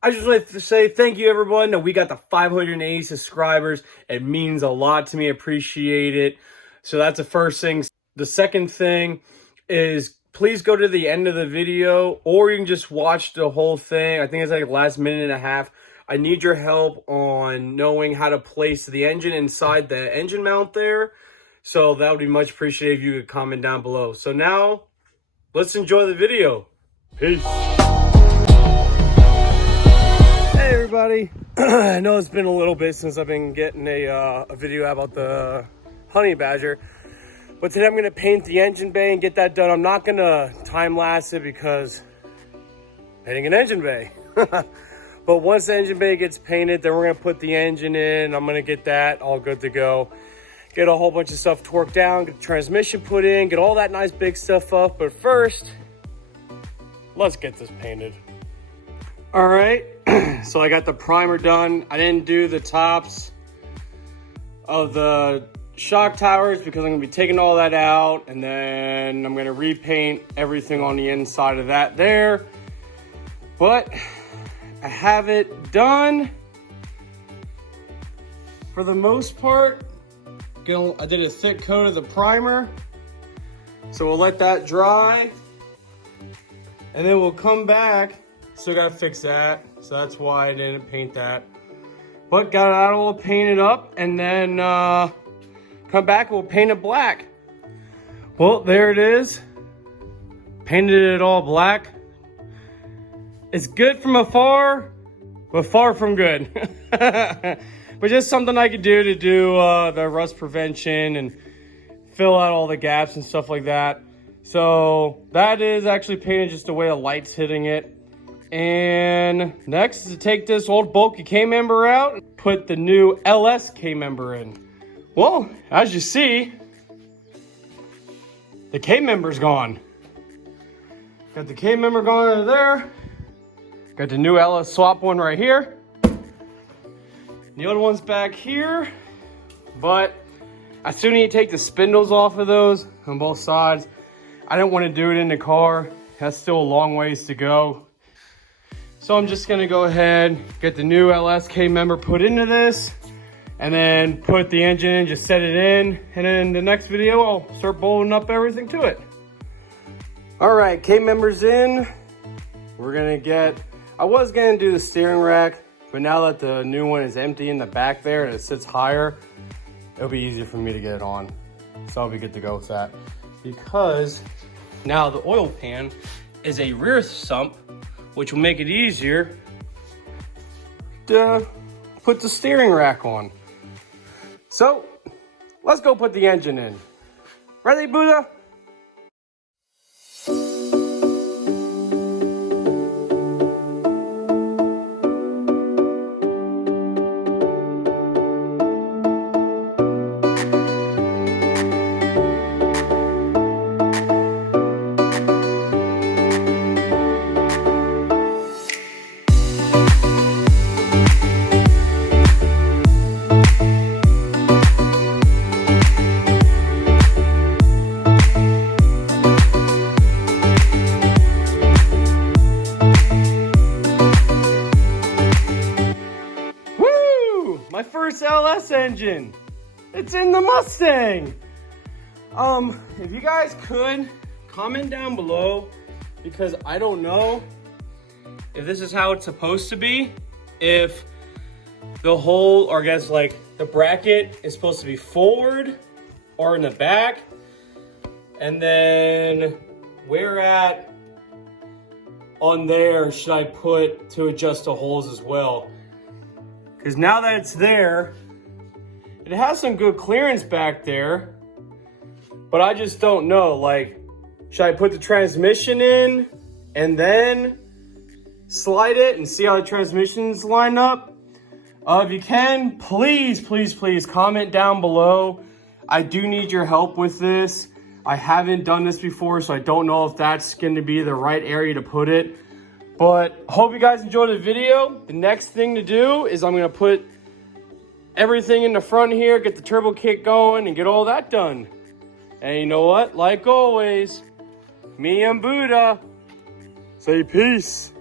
I just wanted to say thank you, everyone. We got the 580 subscribers. It means a lot to me. Appreciate it. So that's the first thing. The second thing is please go to the end of the video, or you can just watch the whole thing. I think it's like the last minute and a half. I need your help on knowing how to place the engine inside the engine mount there. So that would be much appreciated if you could comment down below. So now, let's enjoy the video. Peace. Hey everybody, I know it's been a little bit since I've been getting a video about the honey badger, but today I'm going to paint the engine bay and get that done. I'm not going to time lapse it because painting an engine bay. But once the engine bay gets painted, then we're going to put the engine in. I'm going to get that all good to go. Get a whole bunch of stuff torqued down, get the transmission put in, get all that nice big stuff up. But first, let's get this painted. All right, so I got the primer done. I didn't do the tops of the shock towers because I'm gonna be taking all that out, and then I'm gonna repaint everything on the inside of that there. But I have it done for the most part. I did a thick coat of the primer, so we'll let that dry, and then we'll come back. Still gotta fix that, so that's why I didn't paint that. But got it all painted up, and then come back and we'll paint it black. Well, there it is. Painted it all black. It's good from afar, but far from good. But just something I could do to do the rust prevention and fill out all the gaps and stuff like that. So that is actually painted just the way the light's hitting it. And next is to take this old bulky K-member out and put the new LS K-member in. Well, as you see, the K-member's gone. Got the K-member gone over there. Got the new LS swap one right here. The other one's back here. But I still need to take the spindles off of those on both sides. I didn't want to do it in the car. That's still a long ways to go. So I'm just gonna go ahead, get the new LSK member put into this, and then put the engine in, just set it in, and then the next video I'll start bolting up everything to it. All right, K-member's in. We're gonna get, I was gonna do the steering rack, but now that the new one is empty in the back there and it sits higher, it'll be easier for me to get it on. So I'll be good to go with that. Because now the oil pan is a rear sump, which will make it easier to put the steering rack on. So let's go put the engine in. Ready, Buddha? My first LS engine. It's in the Mustang. If you guys could comment down below, because I don't know if this is how it's supposed to be. If the whole, or I guess like the bracket is supposed to be forward or in the back. And then where at on there should I put to adjust the holes as well? Because now that it's there, it has some good clearance back there, but I just don't know. Like, should I put the transmission in and then slide it and see how the transmissions line up? If you can, please, please, please comment down below. I do need your help with this. I haven't done this before, so I don't know if that's going to be the right area to put it. But hope you guys enjoyed the video. The next thing to do is I'm gonna put everything in the front here, get the turbo kit going, and get all that done. And you know what? Like always, me and Buddha say peace.